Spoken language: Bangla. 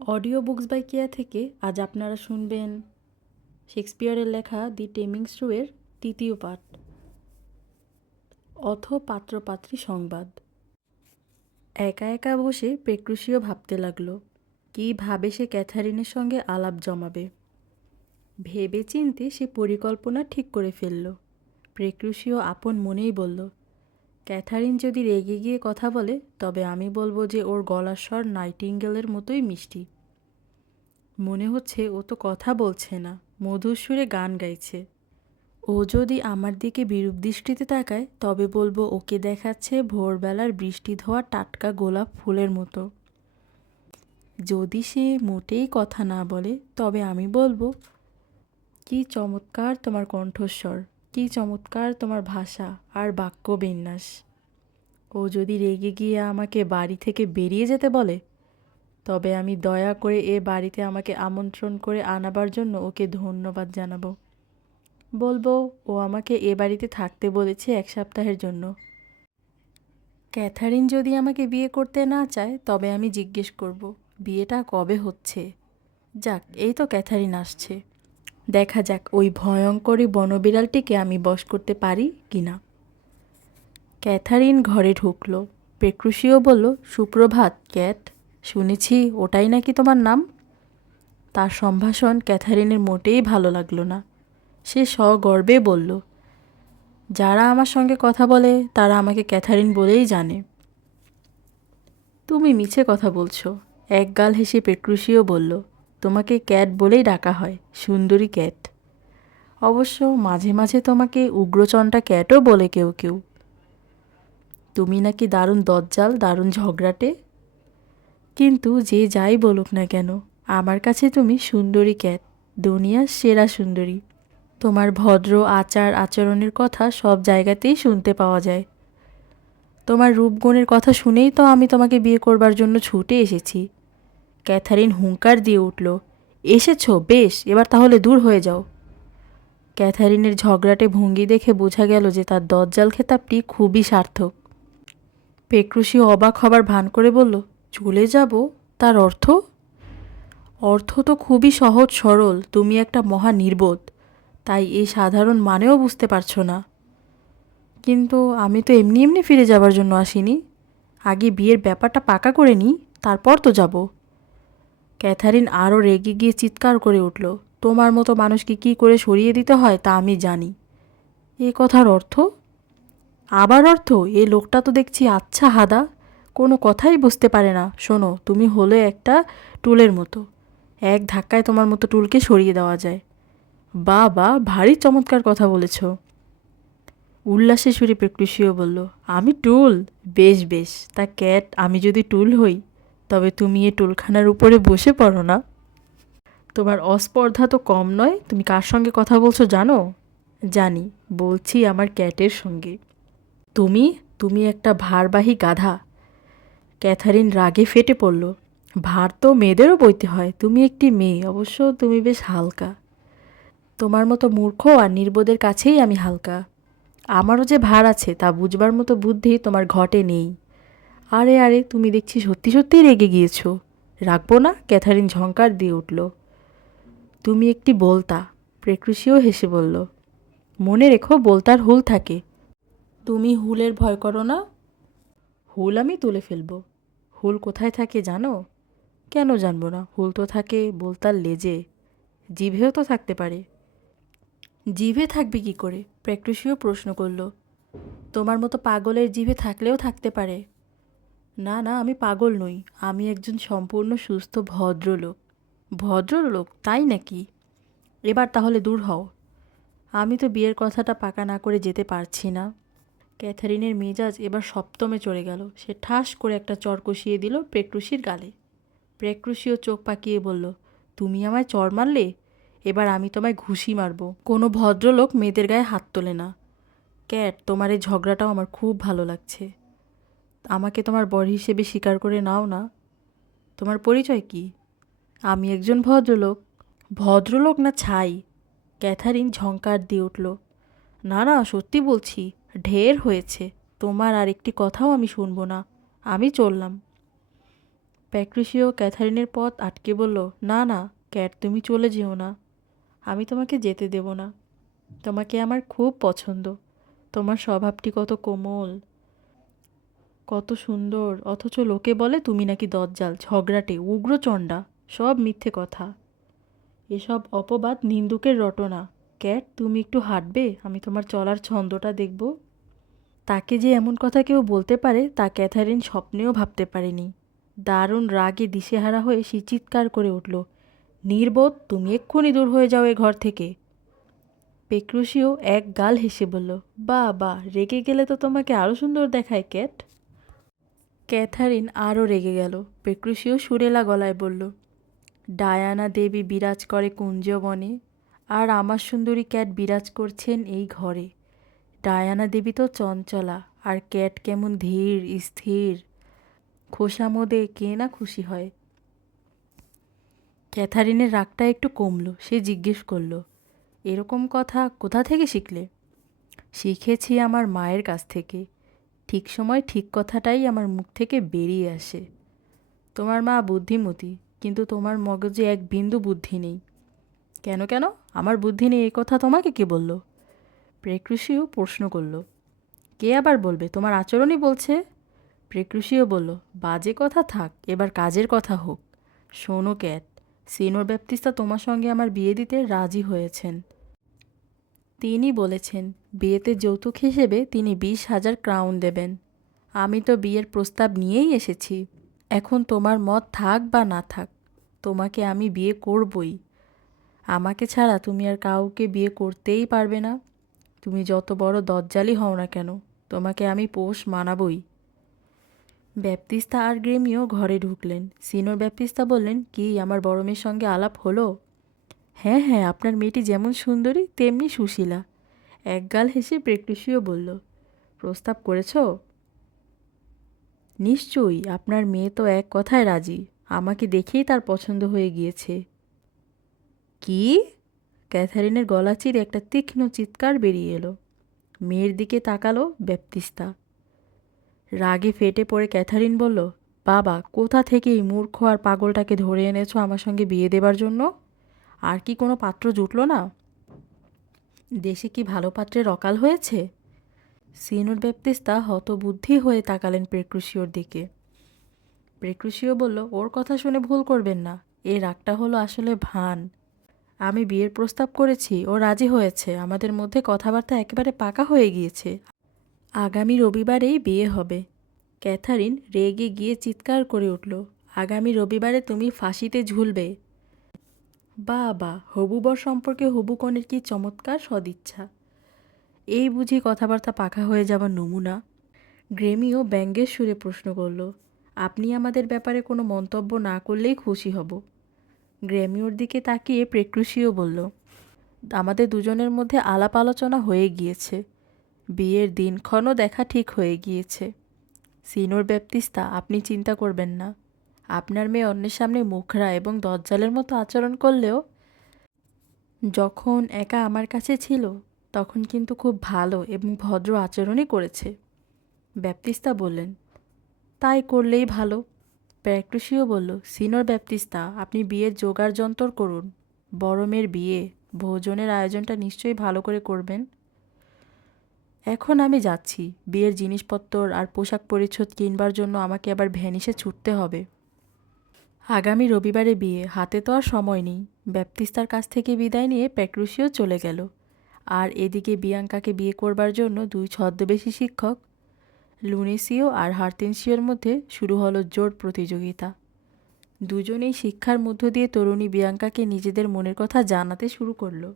অডিও বুকস বাই কেয়া থেকে আজ আপনারা শুনবেন শেক্সপিয়ারের লেখা দি টেমিং শ্রুয়ের তৃতীয় পাঠ, অথ পাত্রপাত্রী সংবাদ। একা একা বসে পেক্রুসিও ভাবতে লাগলো, কী ভাবে সে ক্যাথারিনের সঙ্গে আলাপ জমাবে। ভেবে চিনতে সে পরিকল্পনা ঠিক করে ফেলল। পেক্রুসিও আপন মনেই বলল, ক্যাথারিন যদি রেগে গিয়ে কথা বলে তবে আমি বলবো যে ওর গলার স্বর নাইটিঙ্গেলের মতোই মিষ্টি। মনে হচ্ছে ও তো কথা বলছে না, মধুর সুরে গান গাইছে। ও যদি আমার দিকে বিরূপ দৃষ্টিতে তাকায় তবে বলবো ওকে দেখাচ্ছে ভোরবেলার বৃষ্টি ধোয়া টাটকা গোলাপ ফুলের মতো। যদি সে মোটেই কথা না বলে তবে আমি বলবো, কি চমৎকার তোমার কণ্ঠস্বর, কি চমৎকার তোমার ভাষা আর বাক্যবিন্যাস। ও যদি রেগে গিয়ে আমাকে বাড়ি থেকে বেরিয়ে যেতে বলে তবে আমি দয়া করে এ বাড়িতে আমাকে আমন্ত্রণ করে আনাবার জন্য ওকে ধন্যবাদ জানাবো। বলবো ও আমাকে এ বাড়িতে থাকতে বলেছে 1 সপ্তাহের জন্য। ক্যাথারিন যদি আমাকে বিয়ে করতে না চায় তবে আমি জিজ্ঞেস করব, বিয়েটা কবে হচ্ছে। যাক, এই তো ক্যাথারিন আসছে, দেখা যাক ওই ভয়ঙ্করী বনবিড়ালটিকে আমি বশ করতে পারি কি না। ক্যাথারিন ঘরে ঢুকলো। পেক্রুসিও বলল, সুপ্রভাত ক্যাট, শুনেছি ওটাই নাকি তোমার নাম। তার সম্ভাষণ ক্যাথারিনের মোটেই ভালো লাগলো না। সে সগর্বে বলল, যারা আমার সঙ্গে কথা বলে তারা আমাকে ক্যাথারিন বলেই জানে। তুমি মিছে কথা বলছো, একগাল হেসে পেক্রুসিও বলল, তোমাকে ক্যাট বলেই ডাকা হয়, সুন্দরী ক্যাট। অবশ্য মাঝে মাঝে তোমাকে উগ্রচণ্ডা ক্যাটও বলে কেউ কেউ। তুমি নাকি দারুণ দজ্জাল, দারুণ ঝগড়াটে। কিন্তু যে যাই বলুক না কেন, আমার কাছে তুমি সুন্দরী ক্যাট, দুনিয়ার সেরা সুন্দরী। তোমার ভদ্র আচার আচরণের কথা সব জায়গাতেই শুনতে পাওয়া যায়। তোমার রূপগুণের কথা শুনেই তো আমি তোমাকে বিয়ে করবার জন্য ছুটে এসেছি। ক্যাথারিন হুঙ্কার দিয়ে উঠল, এসেছো বেশ, এবার তাহলে দূর হয়ে যাও। ক্যাথারিনের ঝগড়াটে ভঙ্গি দেখে বোঝা গেল যে তার দজ্জাল খেতাবটি খুবই সার্থক। পেক্রুসি অবাক হবার ভান করে বলল, চলে যাব? তার অর্থ? অর্থ তো খুবই সহজ সরল, তুমি একটা মহা নির্বোধ, তাই এই সাধারণ মানেও বুঝতে পারছো না। কিন্তু আমি তো এমনি এমনি ফিরে যাবার জন্য আসিনি, আগে বিয়ের ব্যাপারটা পাকা করে নিই, তারপর তো যাব। ক্যাথারিন আরও রেগে গিয়ে চিৎকার করে উঠল, তোমার মতো মানুষকে কি করে সরিয়ে দিতে হয় তা আমি জানি। এ কথার অর্থ? আবার অর্থ? এ লোকটা তো দেখছি আচ্ছা হাদা, কোনো কথাই বুঝতে পারে না। শোনো, তুমি হলে একটা টুলের মতো, এক ধাক্কায় তোমার মতো টুলকে সরিয়ে দেওয়া যায়। বা বা, ভারী চমৎকার কথা বলেছ। উল্লাসে সুরে পেক্রুসিও বলল, আমি টুল? বেশ বেশ, তা ক্যাট, আমি যদি টুল হই তবে তুমি এ টুলখানার উপরে বসে পড়ো না। তোমার অস্পর্ধা তো কম নয়। তুমি কার সঙ্গে কথা বলছো জানো? জানি, বলছি আমার ক্যাটের সঙ্গে। তুমি? তুমি একটা ভারবাহী গাধা। ক্যাথারিন রাগে ফেটে পড়ল, ভার তো মেয়েদেরও বইতে হয়, তুমি একটি মেয়ে, অবশ্য তুমি বেশ হালকা। তোমার মতো মূর্খ আর নির্বোধের কাছেই আমি হালকা। আমারও যে ভার আছে তা বুঝবার মতো বুদ্ধি তোমার ঘটে নেই। আরে আরে, তুমি দেখছি সত্যি সত্যিই রেগে গিয়েছো। রাখবো না? ক্যাথারিন ঝঙ্কার দিয়ে উঠল, তুমি একটি বলতা। পেক্রুসিও হেসে বলল, মনে রেখো বলতার হুল থাকে। তুমি হুলের ভয় করো না? হুল আমি তুলে ফেলবো। হুল কোথায় থাকে জানো? কেন জানবো না, হুল তো থাকে বলতার লেজে, জিভেও তো থাকতে পারে। জিভে থাকবে কি করে? পেক্রুসিও প্রশ্ন করল, তোমার মতো পাগলের জিভে থাকলেও থাকতে পারে। না না, আমি পাগল নই, আমি একজন সম্পূর্ণ সুস্থ ভদ্রলোক। ভদ্রলোক? তাই নাকি? এবার তাহলে দূর হও, আমি তো বিয়ের কথাটা পাকা না করে যেতে পারছি না। ক্যাথারিনের মেজাজ এবার সপ্তমে চড়ে গেল। সে ঠাস করে একটা চর কষিয়ে দিল পেক্রুসির গালে। পেক্রুসিও চোখ পাকিয়ে বলল, তুমি আমায় চর মারলে, এবার আমি তোমায় ঘুষি মারব। কোনো ভদ্রলোক মেয়েদের গায়ে হাত তোলে না। ক্যাট, তোমার এই ঝগড়াটাও আমার খুব ভালো লাগছে। আমাকে তোমার বর হিসেবে স্বীকার করে নাও না। তোমার পরিচয় কি? আমি একজন ভদ্রলোক। ভদ্রলোক না ছাই? ক্যাথারিন ঝঙ্কার দিয়ে উঠল, না না, সত্যি বলছি, ঢের হয়েছে, তোমার আর একটি কথাও আমি শুনবো না, আমি চললাম। প্যাট্রিসিও ক্যাথারিনের পথ আটকে বলল, না না ক্যাট, তুমি চলে যেও না। আমি তোমাকে যেতে দেব না। তোমাকে আমার খুব পছন্দ। তোমার স্বভাবটি কত কোমল, কত সুন্দর, অথচ লোকে বলে তুমি নাকি দজ্জাল, ঝগড়াটে, উগ্রচণ্ডা। সব মিথ্যে কথা। এসব অপবাদ নিন্দুকের রটনা। ক্যাট, তুমি একটু হাঁটবে? আমি তোমার চলার ছন্দটা দেখব। তাকে যে এমন কথা কেউ বলতে পারে তা ক্যাথারিন স্বপ্নেও ভাবতে পারেনি। দারুণ রাগে দিশেহারা হয়ে সে চিৎকার করে উঠল, নির্বোধ, তুমি এক্ষুনি দূর হয়ে যাও এ ঘর থেকে। পেক্রুশিও এক গাল হেসে বলল, বা বা, রেগে গেলে তো তোমাকে আরও সুন্দর দেখায় ক্যাট। ক্যাথারিন আরও রেগে গেল। পেক্রুশিও সুরেলা গলায় বলল, ডায়ানা দেবী বিরাজ করে কুঞ্জবনে, আর আমার সুন্দরী ক্যাট বিরাজ করছেন এই ঘরে। ডায়ানা দেবী তো চঞ্চলা, আর ক্যাট কেমন ধীর স্থির। খোসামোদে কে না খুশি হয়। ক্যাথারিনের রাগটা একটু কমল। সে জিজ্ঞেস করল, এরকম কথা কোথা থেকে শিখলে? শিখেছি আমার মায়ের কাছ থেকে। ঠিক সময় ঠিক কথাটাই আমার মুখ থেকে বেরিয়ে আসে। তোমার মা বুদ্ধিমতী, কিন্তু তোমার মগজে এক বিন্দু বুদ্ধি নেই। কেন কেন? আমার বুদ্ধি নেই এই কথা তোমাকে কে বলল? প্রেক্রুশিও প্রশ্ন করল। কে আবার বলবে? তোমার আচরণই বলছে। প্রেক্রুশিও বলল, বাজে কথা থাক, এবার কাজের কথা হোক। শোনো ক্যাট, সিনোর ব্যাপ্তিস্তা তোমার সঙ্গে আমার বিয়ে দিতে রাজি হয়েছেন। তিনি বলেছেন বিয়েতে যৌতুক হিসেবে তিনি 20,000 ক্রাউন দেবেন। আমি তো বিয়ের প্রস্তাব নিয়েই এসেছি। এখন তোমার মত থাক বা না থাক, তোমাকে আমি বিয়ে করবই। আমাকে ছাড়া তুমি আর কাউকে বিয়ে করতেই পারবে না। তুমি যত বড় দজ্জালই হও না কেন, তোমাকে আমি পোষ মানাবই। ব্যাপ্তিস্তা আর গ্রেমিও ঘরে ঢুকলেন। সিনোর ব্যাপ্তিস্তা বললেন, কি আমার বড় মেয়ের সঙ্গে আলাপ হলো? হ্যাঁ হ্যাঁ, আপনার মেয়েটি যেমন সুন্দরী তেমনি সুশীলা। একগাল হেসে প্রেক্টুসিও বলল, প্রস্তাব করেছ? নিশ্চয়ই, আপনার মেয়ে তো এক কথায় রাজি। আমাকে দেখেই তার পছন্দ হয়ে গিয়েছে। কি? ক্যাথারিনের গলা চিরে একটা তীক্ষ্ণ চিৎকার বেরিয়ে এলো। মেয়ের দিকে তাকালো ব্যাপ্তিস্তা। রাগে ফেটে পড়ে ক্যাথারিন বলল, বাবা, কোথা থেকে এই মূর্খ আর পাগলটাকে ধরে এনেছো আমার সঙ্গে বিয়ে দেবার জন্য? আর কি কোনো পাত্র জুটল না? দেশে কি ভালো পাত্রের অকাল হয়েছে? সিনোর ব্যাপ্তিস্তা হতবুদ্ধি হয়ে তাকালেন প্রেক্রুশিওর দিকে। প্রেক্রুশিও বলল, ওর কথা শুনে ভুল করবেন না। এই রাগটা হলো আসলে ভান। আমি বিয়ের প্রস্তাব করেছি, ও রাজি হয়েছে, আমাদের মধ্যে কথাবার্তা একেবারে পাকা হয়ে গিয়েছে। আগামী রবিবারেই বিয়ে হবে। ক্যাথারিন রেগে গিয়ে চিৎকার করে উঠল, আগামী রবিবারে তুমি ফাঁসিতে ঝুলবে। বা বা, হবু বর সম্পর্কে হবু কনের কি চমৎকার সদিচ্ছা। এই বুঝি কথাবার্তা পাকা হয়ে যাবার নমুনা? গ্রেমিও ব্যঙ্গের সুরে প্রশ্ন করল, আপনি আমাদের ব্যাপারে কোনো মন্তব্য না করলেই খুশি হব। গ্রেমিওর দিকে তাকিয়ে প্রেক্রুশিও বলল, আমাদের দুজনের মধ্যে আলাপ আলোচনা হয়ে গিয়েছে। বিয়ের দিনক্ষণও দেখা ঠিক হয়ে গিয়েছে। সিনোর ব্যাপ্তিস্তা, আপনি চিন্তা করবেন না। আপনার মেয়ে অন্যের সামনে মুখরা এবং দজ্জালের মতো আচরণ করলেও যখন একা আমার কাছে ছিল তখন কিন্তু খুব ভালো এবং ভদ্র আচরণই করেছে। ব্যাপ্তিস্তা বললেন, তাই করলেই ভালো। প্যাক্টুসিও বলল, সিনোর ব্যাপ্তিস্তা, আপনি বিয়ের জোগাড় যন্তর করুন। বড় মেয়ের বিয়ে, ভোজনের আয়োজনটা নিশ্চয়ই ভালো করে করবেন। এখন আমি যাচ্ছি। বিয়ের জিনিসপত্র আর পোশাক পরিচ্ছদ কিনবার জন্য আমাকে আবার ভ্যানিসে ছুটতে হবে। আগামী রবিবারে বিয়ে, হাতে তো আর সময় নেই। ব্যাপ্তিস্তার কাছ থেকে বিদায় নিয়ে প্যাক্রুশিও চলে গেল। আর এদিকে বিয়াঙ্কাকে বিয়ে করবার জন্য দুই ছদ্মবেশী শিক্ষক, লুনেসিও আর হার্তেনসিওর মধ্যে শুরু হলো জোর প্রতিযোগিতা। দুজনেই শিক্ষার মধ্য দিয়ে তরুণী বিয়াঙ্কাকে নিজেদের মনের কথা জানাতে শুরু করলো।